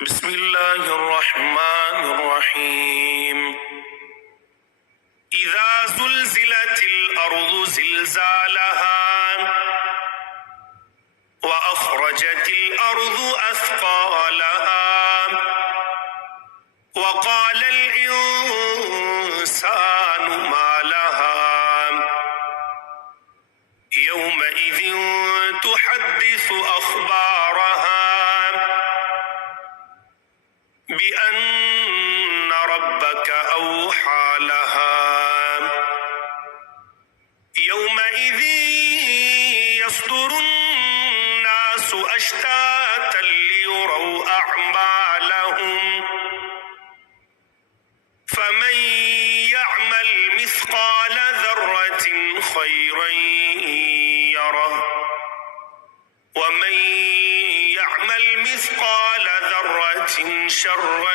بسم الله الرحمن الرحيم إذا زلزلت الأرض زلزالها وأخرجت الأرض أثقالها وقال الإنسان ما لها يومئذ تحدث أخبارها بأن ربك أوحى لها يومئذ يصدر الناس أشتاتا ليروا أعمالهم فمن يعمل مثقال ذرة خيرا يره ومن يعمل مثقال ذرة شرا